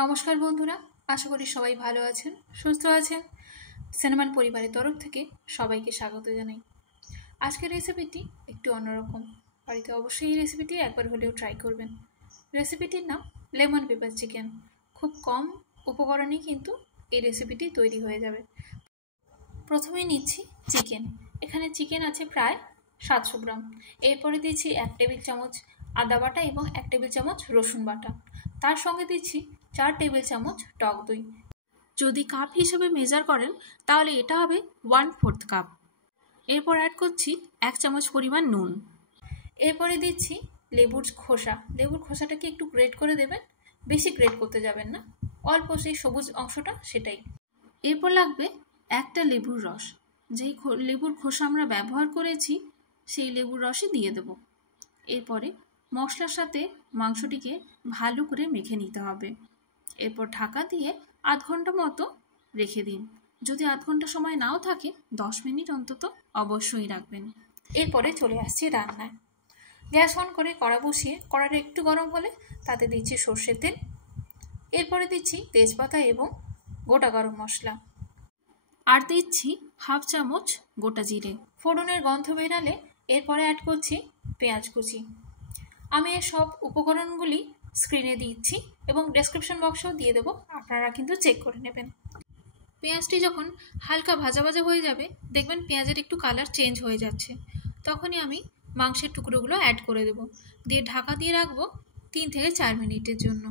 নমস্কার বন্ধুরা, আশা করি সবাই ভালো আছেন, সুস্থ আছেন। সিনেমান পরিবারের তরফ থেকে সবাইকে স্বাগত জানাই। আজকের রেসিপিটি একটু অন্যরকম। বাড়িতে অবশ্যই এই রেসিপিটি একবার হলেও ট্রাই করবেন। রেসিপিটির নাম লেমন পেপার চিকেন। খুব কম উপকরণেই কিন্তু এই রেসিপিটি তৈরি হয়ে যাবে। প্রথমেই নিচ্ছি চিকেন। এখানে চিকেন আছে প্রায় 700 গ্রাম। এরপরে দিচ্ছি 1 টেবিল চামচ আদা বাটা এবং 1 টেবিল চামচ রসুন বাটা। তার সঙ্গে দিচ্ছি 4 টেবিল চামচ টক দই। যদি কাপ হিসেবে মেজার করেন তাহলে এটা হবে 1/4 কাপ। এরপর অ্যাড করছি 1 চামচ পরিমাণ নুন। এরপরে দিচ্ছি লেবুর খোসা। লেবুর খোসাটাকে একটু গ্রেট করে দেবেন, বেশি গ্রেট করতে যাবেন না, অল্প সেই সবুজ অংশটা সেটাই। এরপর লাগবে একটা লেবুর রস। যেই লেবুর খোসা আমরা ব্যবহার করেছি সেই লেবুর রসই দিয়ে দেব। এরপরে মশলার সাথে মাংসটিকে ভালো করে মেখে নিতে হবে। এরপর ঢাকা দিয়ে আধ ঘন্টা মতো রেখে দিন। যদি আধ ঘন্টা সময় নাও থাকে 10 মিনিট অন্তত অবশ্যই রাখবেন। এরপরে চলে আসছি রান্নায়। গ্যাস অন করে কড়া বসিয়ে কড়াটা একটু গরম হলে তাতে দিচ্ছি সর্ষের তেল। এরপরে দিচ্ছি তেজপাতা এবং গোটা গরম মশলা, আর দিচ্ছি 1/2 চামচ গোটা জিরে। ফোড়নের গন্ধ বেরালে এরপরে অ্যাড করছি পেঁয়াজ কুচি। আমি এই সব উপকরণগুলি স্ক্রিনে দিচ্ছি এবং ডেসক্রিপশন বক্সেও দিয়ে দেবো, আপনারা কিন্তু চেক করে নেবেন। পেঁয়াজটি যখন হালকা ভাজা ভাজা হয়ে যাবে, দেখবেন পেঁয়াজের একটু কালার চেঞ্জ হয়ে যাচ্ছে, তখনই আমি মাংসের টুকরোগুলো অ্যাড করে দেবো। দিয়ে ঢাকা দিয়ে রাখবো 3 থেকে 4 মিনিটের জন্য।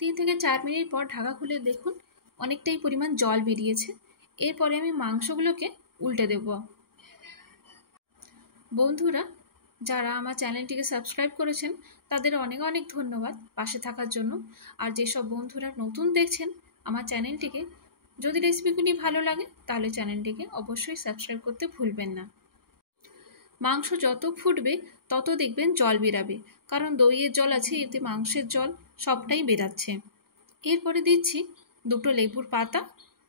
3 থেকে 4 মিনিট পর ঢাকা খুলে দেখুন অনেকটাই পরিমাণ জল বেরিয়েছে। এরপরে আমি মাংসগুলোকে উল্টে দেব। বন্ধুরা, যারা আমার চ্যানেলটিকে সাবস্ক্রাইব করেছেন তাদের অনেক অনেক ধন্যবাদ পাশে থাকার জন্য। আর যেসব বন্ধুরা নতুন দেখছেন আমার চ্যানেলটিকে, যদি রেসিপিগুলি ভালো লাগে তাহলে চ্যানেলটিকে অবশ্যই সাবস্ক্রাইব করতে ভুলবেন না। মাংস যত ফুটবে তত দেখবেন জল বেরাবে, কারণ দইয়ের জল আছে, এতে মাংসের জল সবটাই বেরাচ্ছে। এরপরে দিচ্ছি 2টো লেবুর পাতা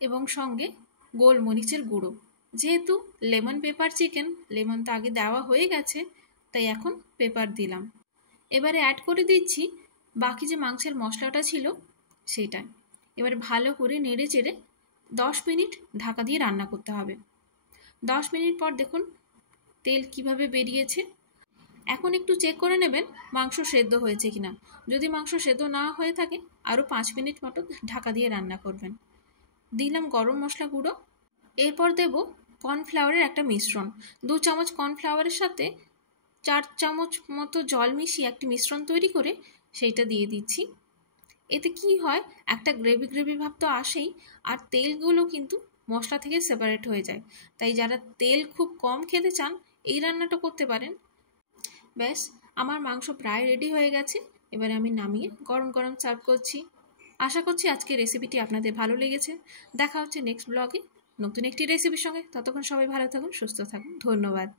এবং সঙ্গে গোলমরিচের গুঁড়ো। যেহেতু লেমন পেপার চিকেন, লেমন তো আগে দেওয়া হয়ে গেছে, তাই এখন পেপার দিলাম। এবারে অ্যাড করে দিচ্ছি বাকি যে মাংসের মশলাটা ছিল সেটা। এবারে ভালো করে নেড়ে চেড়ে 10 মিনিট ঢাকা দিয়ে রান্না করতে হবে। 10 মিনিট পর দেখুন তেল কিভাবে বেরিয়েছে। এখন একটু চেক করে নেবেন মাংস সেদ্ধ হয়েছে কিনা। যদি মাংস সেদ্ধ না হয়ে থাকে আরও 5 মিনিট মতো ঢাকা দিয়ে রান্না করবেন। দিলাম গরম মশলা গুঁড়ো। এরপর দেব কর্নফ্লাওয়ারের একটা মিশ্রণ। 2 চামচ কর্নফ্লাওয়ারের সাথে 4 চামচ মতো জল মিশিয়ে একটি মিশ্রণ তৈরি করে সেইটা দিয়ে দিচ্ছি। এতে কি হয়, একটা গ্রেভি গ্রেভি ভাব তো আসেই, আর তেলগুলো কিন্তু মশলা থেকে সেপারেট হয়ে যায়। তাই যারা তেল খুব কম খেতে চান এই রান্নাটা করতে পারেন। ব্যাস, আমার মাংস প্রায় রেডি হয়ে গেছে। এবারে আমি নামিয়ে গরম গরম সার্ভ করছি। আশা করছি আজকের রেসিপিটি আপনাদের ভালো লেগেছে। দেখা হচ্ছে নেক্সট ব্লগে নতুন একটি রেসিপির সঙ্গে। ততক্ষণ সবাই ভালো থাকুন, সুস্থ থাকুন। ধন্যবাদ।